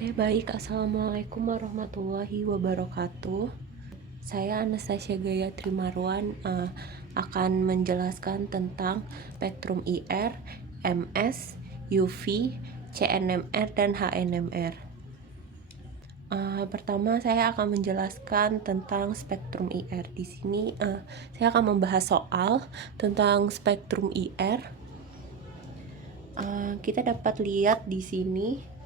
Oke, baik. Assalamualaikum warahmatullahi wabarakatuh. Saya Anastasia Gayatri Marwan akan menjelaskan tentang spektrum IR, MS, UV, CNMR, dan HNMR. Pertama, saya akan menjelaskan tentang spektrum IR. Di sini saya akan membahas soal tentang spektrum IR. Kita dapat lihat di sini.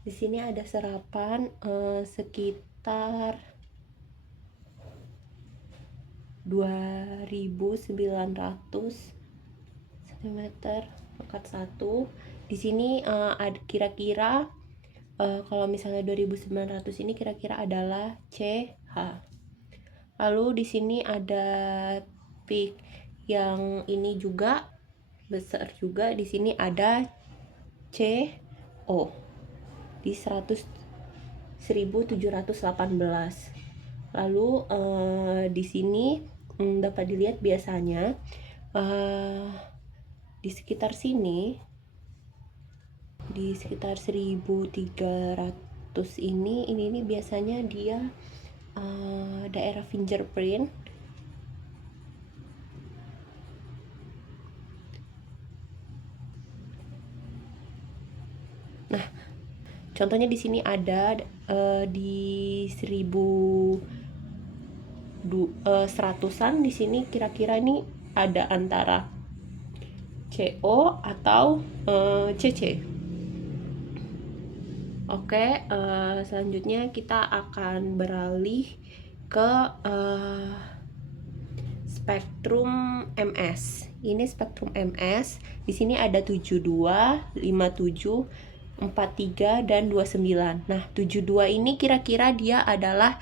Di sini ada serapan sekitar 2.900 cm pekat 1. Di sini ada kira-kira kalau misalnya 2.900 ini kira-kira adalah CH. Lalu di sini ada peak yang ini juga besar juga. Di sini ada CO di 1718. Lalu di sini dapat dilihat biasanya di sekitar sini, di sekitar 1300 ini biasanya dia daerah fingerprint. Nah, contohnya di sini ada di 1100-an. Di sini kira-kira ini ada antara CO atau CC. Oke, selanjutnya kita akan beralih ke spektrum MS. Ini spektrum MS. Di sini ada 72, 57, 43, dan 29. Nah, 72 ini kira-kira dia adalah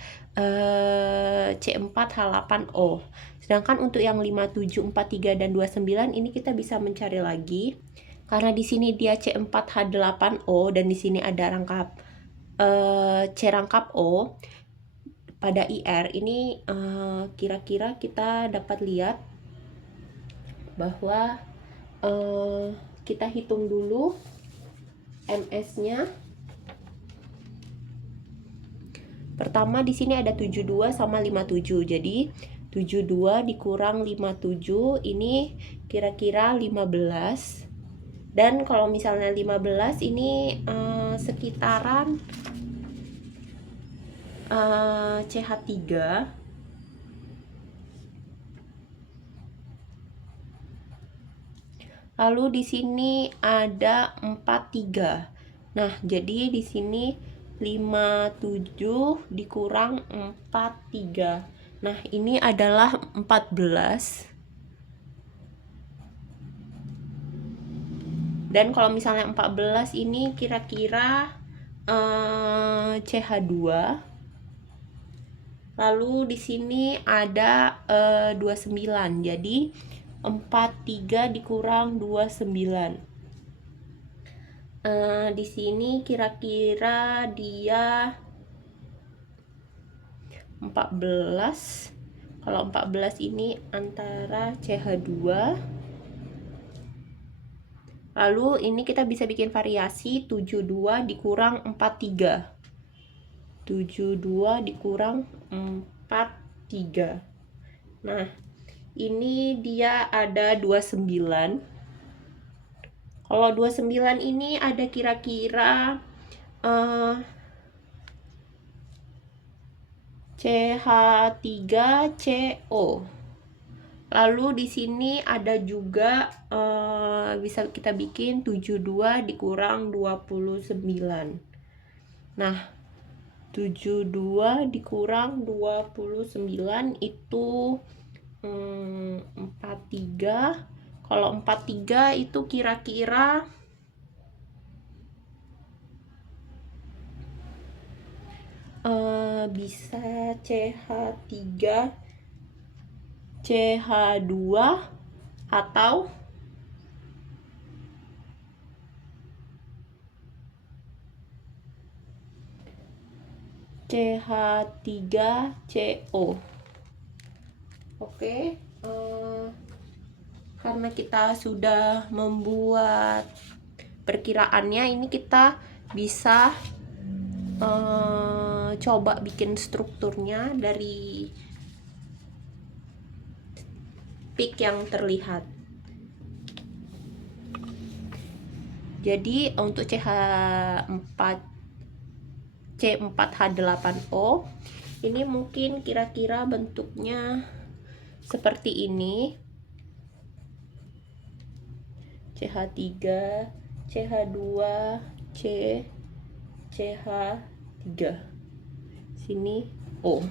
C4H8O. Sedangkan untuk yang 57, 43, dan 29 ini kita bisa mencari lagi. Karena di sini dia C4H8O dan di sini ada rangkap C rangkap O. Pada IR ini kira-kira kita dapat lihat bahwa kita hitung dulu MS-nya. Pertama di sini ada 72 sama 57. Jadi 72 dikurang 57 ini kira-kira 15. Dan kalau misalnya 15 ini sekitaran CH3. Lalu di sini ada 43. Nah, jadi di sini 57 dikurang 43. Nah, ini adalah 14. Dan kalau misalnya 14 ini kira-kira CH2. Lalu di sini ada 29. Jadi 43 dikurang 29. Di sini kira-kira dia 14. Kalau 14 ini antara CH2. Lalu ini kita bisa bikin variasi 72 dikurang 43. 72 dikurang 43. Nah, ini dia ada 29. Kalau 29 ini ada kira-kira CH3CO. Lalu di sini ada juga bisa kita bikin 72 dikurang 29. Nah, 72 dikurang 29 itu 43. Kalau 43 itu kira-kira bisa CH3, CH2 atau CH3CO. Oke, karena kita sudah membuat perkiraannya, ini kita bisa coba bikin strukturnya dari peak yang terlihat. Jadi untuk C4H8O ini mungkin kira-kira bentuknya seperti ini. CH3, CH2, CH3. Sini O.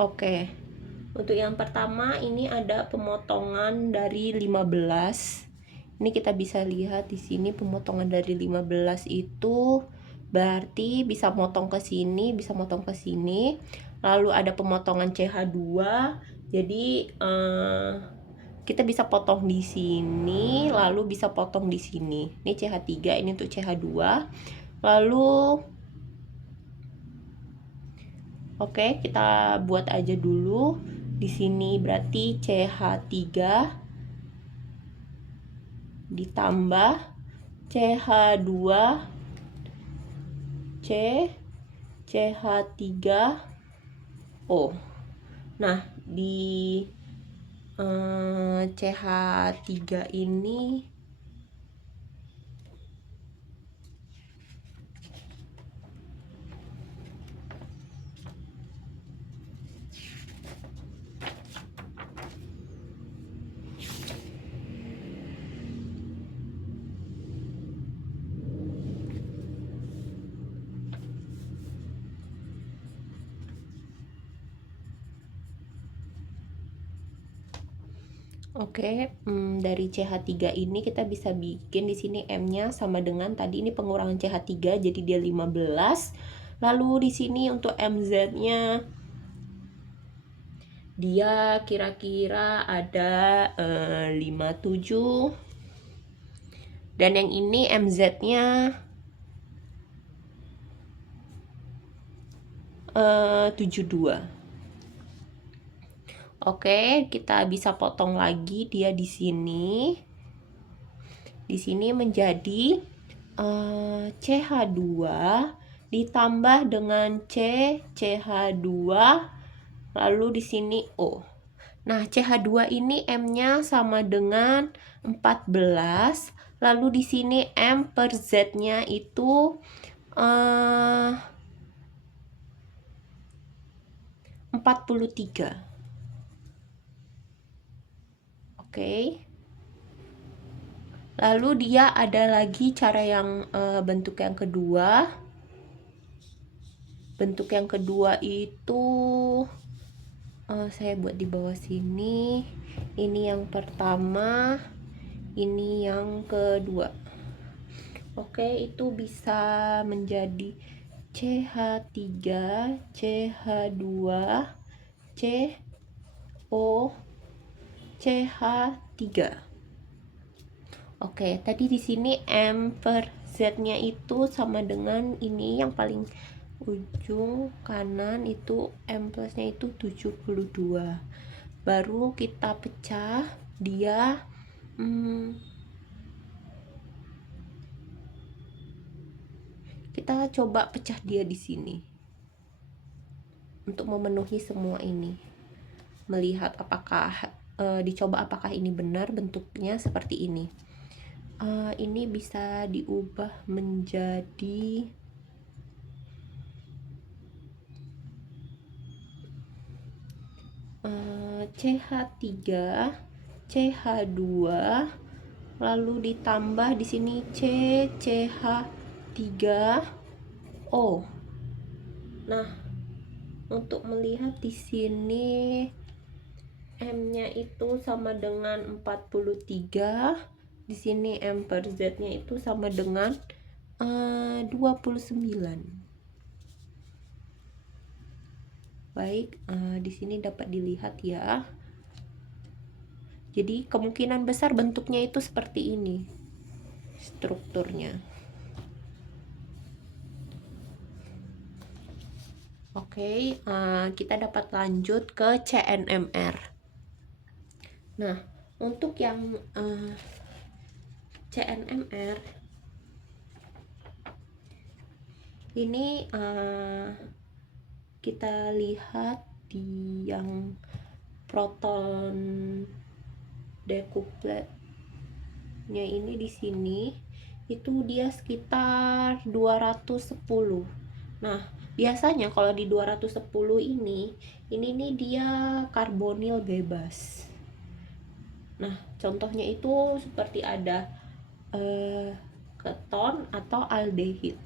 Oke. Untuk yang pertama ini ada pemotongan dari 15. Ini kita bisa lihat di sini pemotongan dari 15 itu berarti bisa motong ke sini, bisa motong ke sini. Lalu ada pemotongan CH2. Jadi kita bisa potong di sini, lalu bisa potong di sini. Ini CH3, ini untuk CH2. Lalu oke, kita buat aja dulu. Di sini berarti CH3 ditambah CH2 CH3O. Nah, di CH3 ini Oke, dari CH3 ini kita bisa bikin di sini M-nya sama dengan tadi, ini pengurangan CH3 jadi dia 15. Lalu di sini untuk MZ-nya dia kira-kira ada 57. Dan yang ini MZ-nya 72. Oke, kita bisa potong lagi dia di sini. Di sini menjadi CH2 ditambah dengan CH2 lalu di sini O. Nah, CH2 ini M-nya sama dengan 14. Lalu di sini M per Z-nya itu 43. Oke. Lalu dia ada lagi cara yang bentuk yang kedua. Bentuk yang kedua itu saya buat di bawah sini. Ini yang pertama, ini yang kedua. Oke, itu bisa menjadi CH3, CH2, CO, CH3. Oke, tadi di sini M per Z-nya itu sama dengan ini yang paling ujung kanan itu M plusnya itu 72. Baru kita pecah dia kita coba pecah dia di sini untuk memenuhi semua ini. Melihat apakah dicoba apakah ini benar bentuknya seperti ini. Ini bisa diubah menjadi CH3, CH2, lalu ditambah di sini CH3O. Nah, untuk melihat di sini M-nya itu sama dengan 43. Di sini M per Z-nya itu sama dengan 29. Baik, di sini dapat dilihat ya. Jadi kemungkinan besar bentuknya itu seperti ini strukturnya. Oke, kita dapat lanjut ke CNMR. Nah, untuk yang CNMR ini kita lihat di yang proton decoupletnya ini di sini itu dia sekitar 210. Nah, biasanya kalau di 210 ini nih dia karbonil bebas. Nah, contohnya itu seperti ada keton atau aldehid.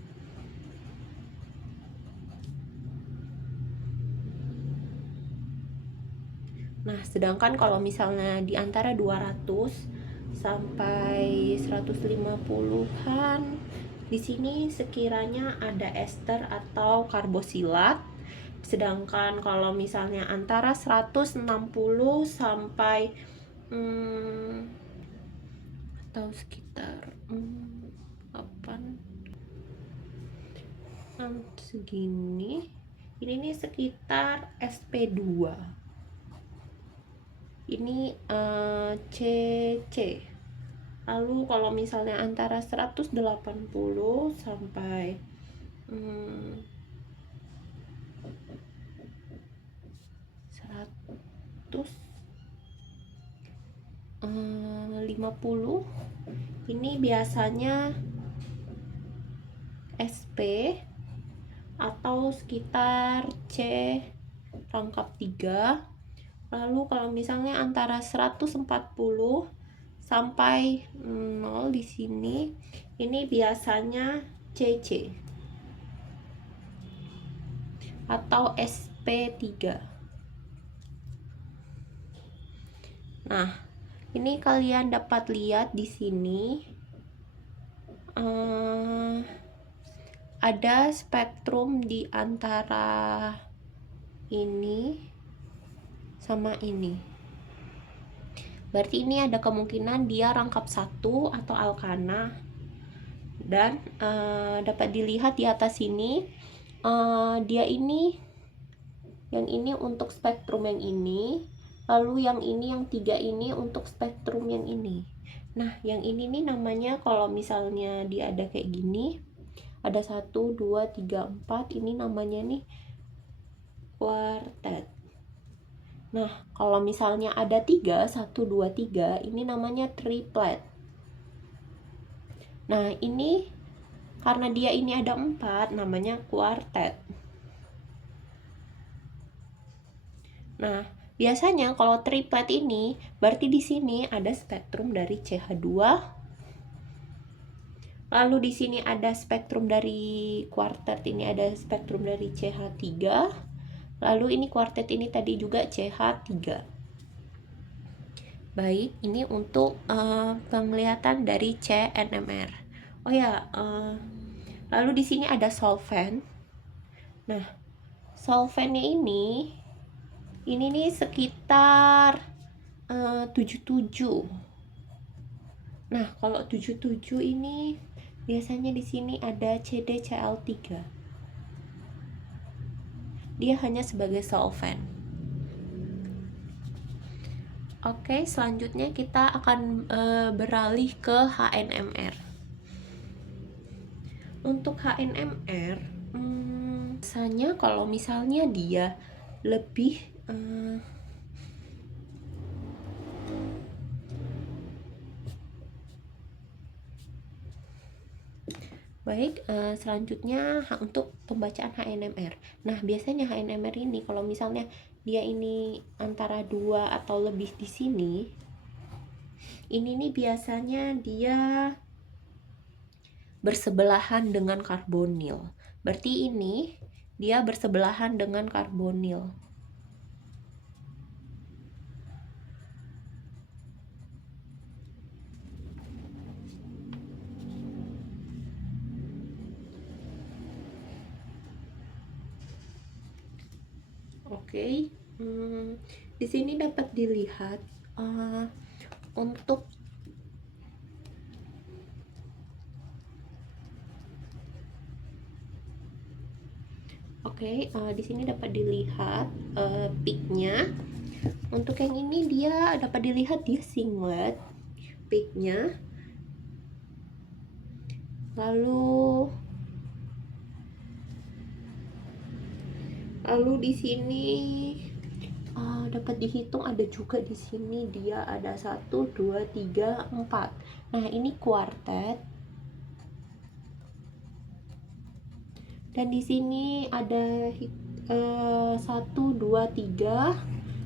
Nah, sedangkan kalau misalnya di antara 200 sampai 150-an, di sini sekiranya ada ester atau karbosilat. Sedangkan kalau misalnya antara 160 sampai atau sekitar 8 segini, ini nih sekitar SP2. Ini CC. Lalu kalau misalnya antara 180 sampai 150, ini biasanya SP atau sekitar C rangkap 3. Lalu kalau misalnya antara 140 sampai 0 di sini, ini biasanya CC atau SP3. Nah, ini kalian dapat lihat di sini ada spektrum di antara ini sama ini. Berarti ini ada kemungkinan dia rangkap 1 atau alkana. Dan dapat dilihat di atas sini dia ini, yang ini untuk spektrum yang ini, lalu yang ini, yang 3 ini untuk spektrum yang ini. Nah, yang ini nih namanya, kalau misalnya dia ada kayak gini, ada 1, 2, 3, 4, ini namanya nih kuartet. Nah, kalau misalnya ada 3, 1, 2, 3, ini namanya triplet. Nah, ini karena dia ini ada 4, namanya kuartet. Nah, biasanya kalau triplet ini berarti di sini ada spektrum dari CH2. Lalu di sini ada spektrum dari kuartet, ini ada spektrum dari CH3. Lalu ini kuartet ini tadi juga CH3. Baik, ini untuk penglihatan dari CNMR. Oh ya, lalu di sini ada solvent. Nah, solventnya ini nih sekitar 77. Nah, kalau 77 ini biasanya di sini ada CdCl3. Dia hanya sebagai solvent. Oke, selanjutnya kita akan beralih ke HNMR. Untuk HNMR, biasanya kalau misalnya dia lebih baik, selanjutnya untuk pembacaan HNMR. Nah, biasanya HNMR ini kalau misalnya dia ini antara 2 atau lebih di sini, ini nih biasanya dia bersebelahan dengan karbonil. Berarti ini dia bersebelahan dengan karbonil. Oke, di sini dapat dilihat untuk Oke, di sini dapat dilihat peaknya. Untuk yang ini dia dapat dilihat dia singlet peaknya. Lalu di sini dapat dihitung ada juga di sini dia ada 1 2 3 4. Nah, ini quartet. Dan di sini ada 1 2 3.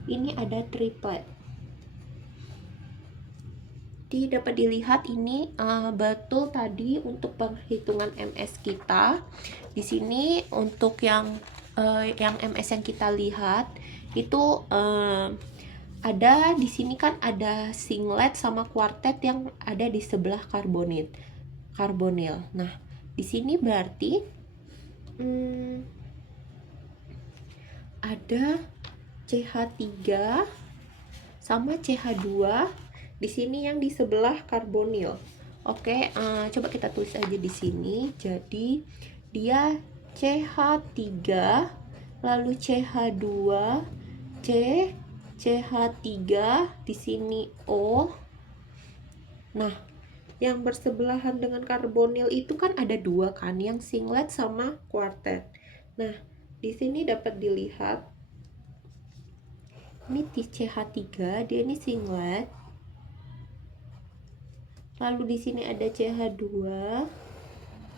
Ini ada triplet. Jadi dapat dilihat ini betul tadi untuk perhitungan MS kita. Di sini untuk yang MS yang kita lihat itu ada di sini kan ada singlet sama quartet yang ada di sebelah karbonil. Nah, di sini berarti ada CH3 sama CH2 di sini yang di sebelah karbonil. Oke, coba kita tulis aja di sini. Jadi dia CH3 lalu CH2 C CH3 di sini O. Nah, yang bersebelahan dengan karbonil itu kan ada dua kan, yang singlet sama quartet. Nah, di sini dapat dilihat ini CH3, dia ini singlet. Lalu di sini ada CH2.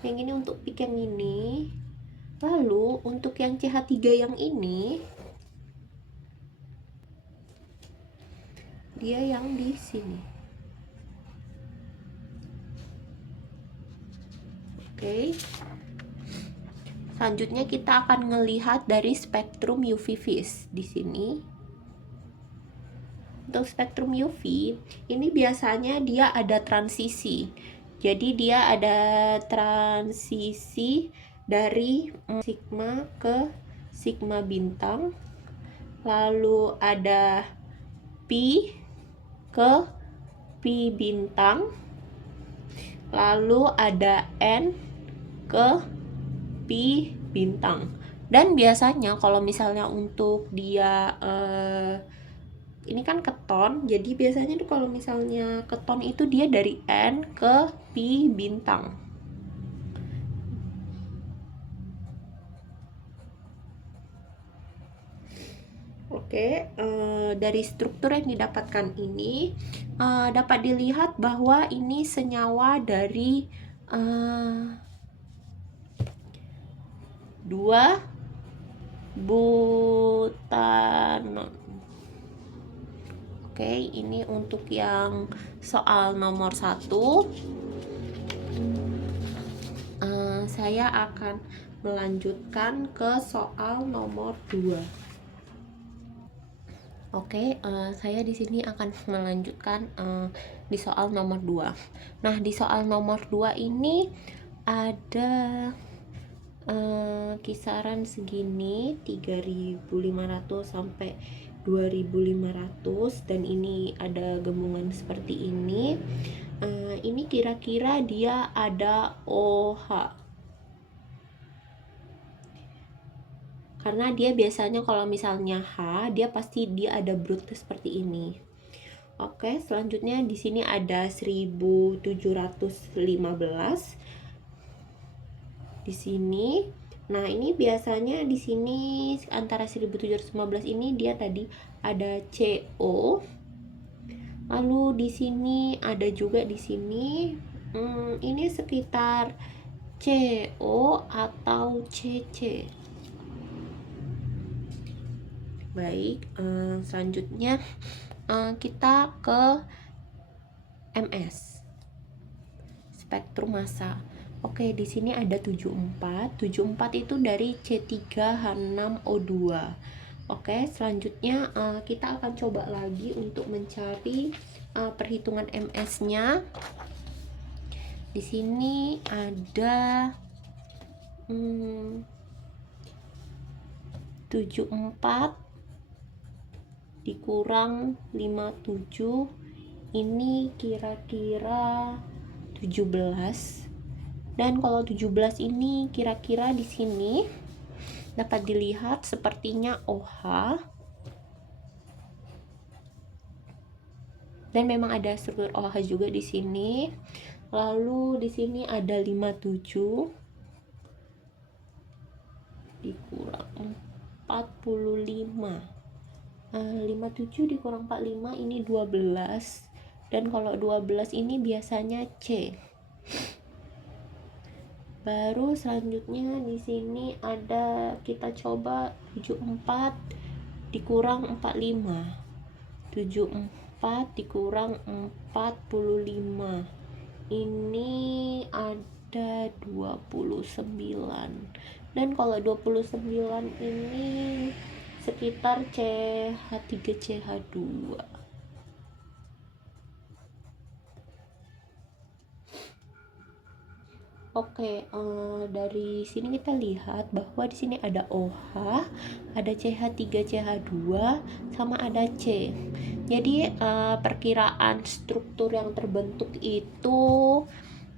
Yang ini untuk peak yang ini. Lalu untuk yang CH3 yang ini dia yang di sini. Oke. Selanjutnya kita akan melihat dari spektrum UV vis di sini. Untuk spektrum UV ini biasanya dia ada transisi. Jadi dia ada transisi dari sigma ke sigma bintang. Lalu ada Pi ke Pi bintang. Lalu ada N ke Pi bintang. Dan biasanya kalau misalnya untuk dia ini kan keton, jadi biasanya tuh kalau misalnya keton itu dia dari N ke Pi bintang. Oke, dari struktur yang didapatkan ini dapat dilihat bahwa ini senyawa dari 2 butanon. Oke, ini untuk yang soal nomor 1. Saya akan melanjutkan ke soal nomor 2. Oke, saya di sini akan melanjutkan di soal nomor 2. Nah, di soal nomor 2 ini ada kisaran segini 3.500 sampai 2.500 dan ini ada gembungan seperti ini. Ini kira-kira dia ada OH. Karena dia biasanya kalau misalnya H, dia pasti dia ada brute seperti ini. Oke, selanjutnya di sini ada 1715 di sini. Nah, ini biasanya di sini antara 1715 ini dia tadi ada CO. Lalu di sini ada juga di sini ini sekitar CO atau CC. Baik, selanjutnya kita ke MS. Spektrum massa. Oke, di sini ada 74. 74 itu dari C3H6O2. Oke, selanjutnya kita akan coba lagi untuk mencari perhitungan MS-nya. Di sini ada 74 dikurang 57, ini kira-kira 17. Dan kalau 17 ini kira-kira di sini dapat dilihat sepertinya OH. Dan memang ada struktur OH juga di sini. Lalu di sini ada 57 dikurang 45. 57 dikurang 45 ini 12. Dan kalau 12 ini biasanya C. Baru selanjutnya di sini ada, kita coba 74 dikurang 45. 74 dikurang 45. Ini ada 29. Dan kalau 29 ini sekitar CH3 CH2. Oke, dari sini kita lihat bahwa di sini ada OH, ada CH3 CH2, sama ada C. Jadi perkiraan struktur yang terbentuk itu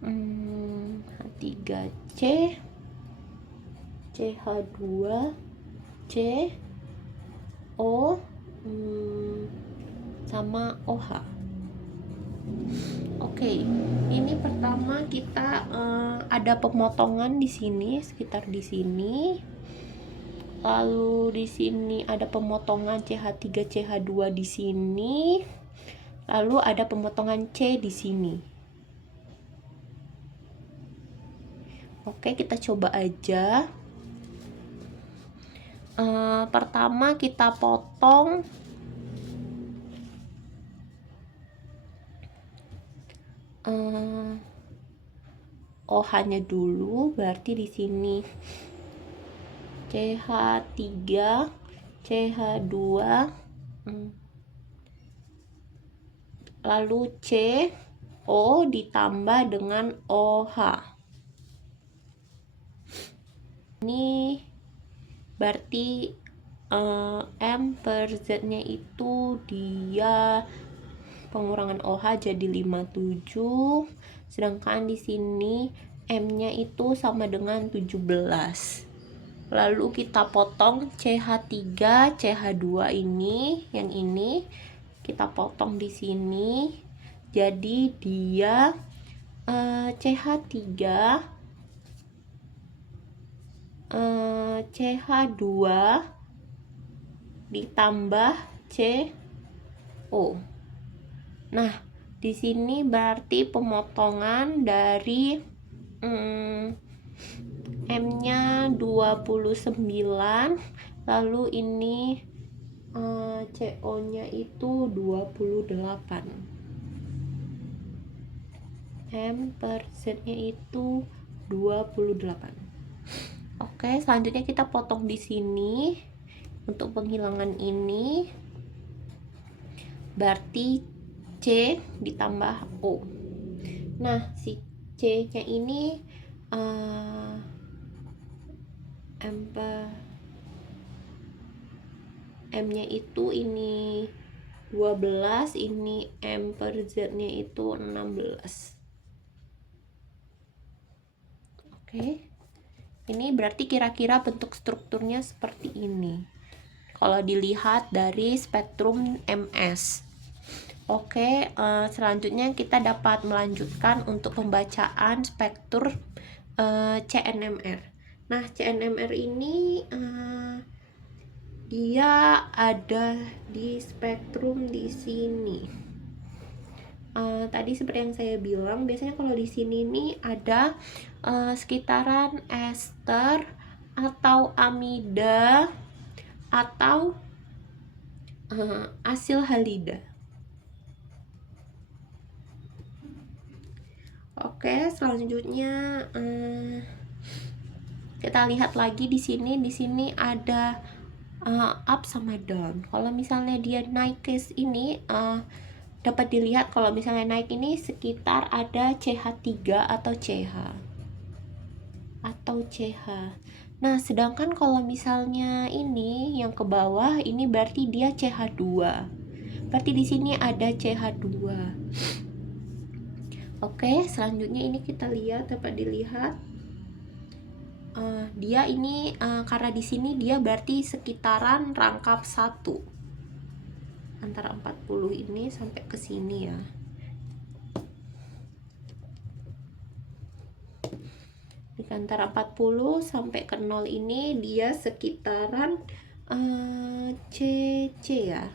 H3C, CH2, C, O, sama OH. Oke, ini pertama kita ada pemotongan di sini, sekitar di sini. Lalu di sini ada pemotongan CH3 CH2 di sini. Lalu ada pemotongan C di sini. Oke, kita coba aja. Pertama kita potong OH-nya dulu, berarti di sini CH3, CH2, lalu C, O ditambah dengan OH. Ini berarti M per Z-nya itu dia pengurangan OH jadi 57, sedangkan di sini M-nya itu sama dengan 17. Lalu kita potong CH3, CH2 ini, yang ini kita potong di sini. Jadi dia CH3, CH2 ditambah CO. Nah, di sini berarti pemotongan dari M-nya 29, lalu ini CO-nya itu 28. M per Z-nya itu 28. Oke, selanjutnya kita potong di sini untuk penghilangan ini. Berarti C ditambah O. Nah, si C-nya ini M-nya itu ini 12, ini M per Z-nya itu 16. Oke. Ini berarti kira-kira bentuk strukturnya seperti ini. Kalau dilihat dari spektrum MS. Oke, selanjutnya kita dapat melanjutkan untuk pembacaan spektrum CNMR. Nah, CNMR ini dia ada di spektrum di sini. Tadi seperti yang saya bilang, biasanya kalau di sini nih ada sekitaran ester atau amida atau asil halida. Oke, selanjutnya kita lihat lagi di sini. Di sini ada up sama down. Kalau misalnya dia naik ke ini, dapat dilihat kalau misalnya naik ini sekitar ada CH3 atau CH. Nah, sedangkan kalau misalnya ini yang ke bawah ini berarti dia CH2. Berarti di sini ada CH2. Oke, selanjutnya ini kita lihat, dapat dilihat dia ini karena di sini dia berarti sekitaran rangkap 1 antara 40 ini sampai ke sini ya. Di antara 40 sampai ke 0 ini dia sekitaran CC ya.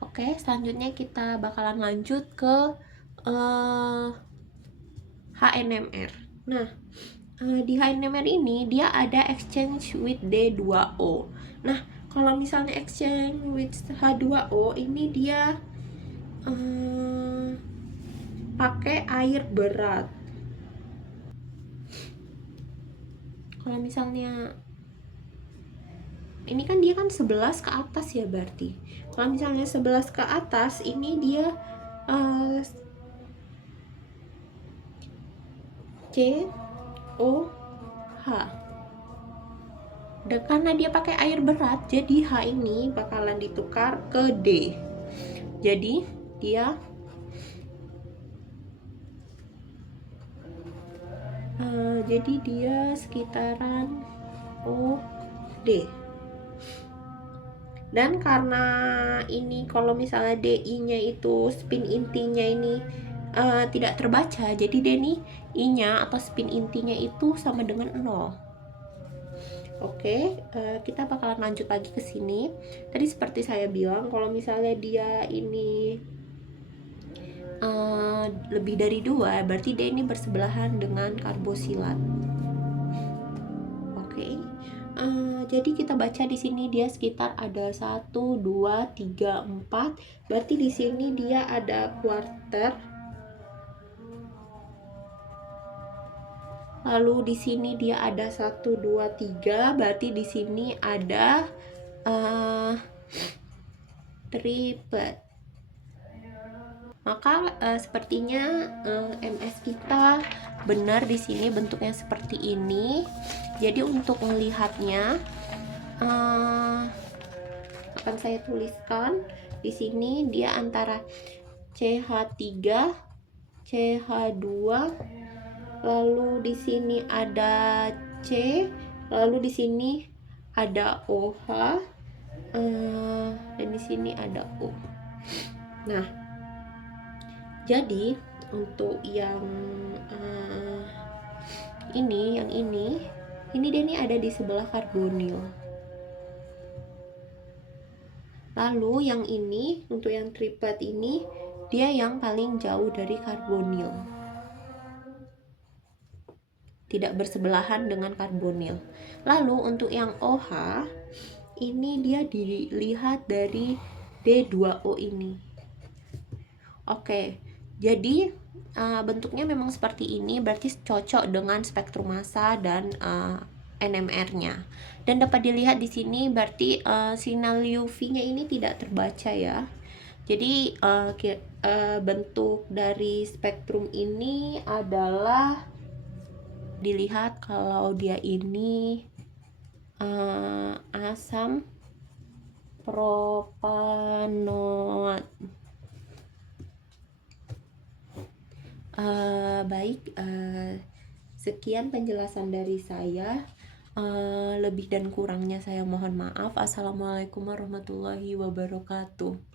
Oke, selanjutnya kita bakalan lanjut ke HNMR. Nah, di HNMR ini dia ada exchange with D2O. Nah, kalau misalnya exchange with H2O ini dia pakai air berat. Kalau misalnya ini kan dia kan 11 ke atas ya berarti. Kalau misalnya 11 ke atas ini dia COH. Dan karena dia pakai air berat, jadi H ini bakalan ditukar ke D. Jadi dia sekitaran OD. Dan karena ini kalau misalnya DI-nya itu spin intinya ini tidak terbaca, jadi D nih I-nya atau spin intinya itu sama dengan 0. Oke, kita bakalan lanjut lagi ke sini. Tadi seperti saya bilang, kalau misalnya dia ini lebih dari 2, berarti D ini bersebelahan dengan karbosilat. Oke. Jadi kita baca di sini dia sekitar ada 1, 2, 3, 4. Berarti di sini dia ada quarter. Lalu di sini dia ada 1, 2, 3. Berarti di sini ada triplet. Maka sepertinya MS kita benar di sini bentuknya seperti ini. Jadi untuk melihatnya akan saya tuliskan di sini dia antara CH3, CH2, lalu di sini ada C, lalu di sini ada OH, dan di sini ada O. Nah, jadi untuk yang ini dia nih ada di sebelah karbonil. Lalu yang ini untuk yang triplet ini dia yang paling jauh dari karbonil, tidak bersebelahan dengan karbonil. Lalu untuk yang OH ini dia dilihat dari D2O ini. Oke, jadi bentuknya memang seperti ini, berarti cocok dengan spektrum massa dan NMR-nya. Dan dapat dilihat di sini berarti sinyal UV-nya ini tidak terbaca ya. Jadi bentuk dari spektrum ini adalah dilihat kalau dia ini asam propanoat. Baik, sekian penjelasan dari saya. Lebih dan kurangnya saya mohon maaf. Assalamualaikum warahmatullahi wabarakatuh.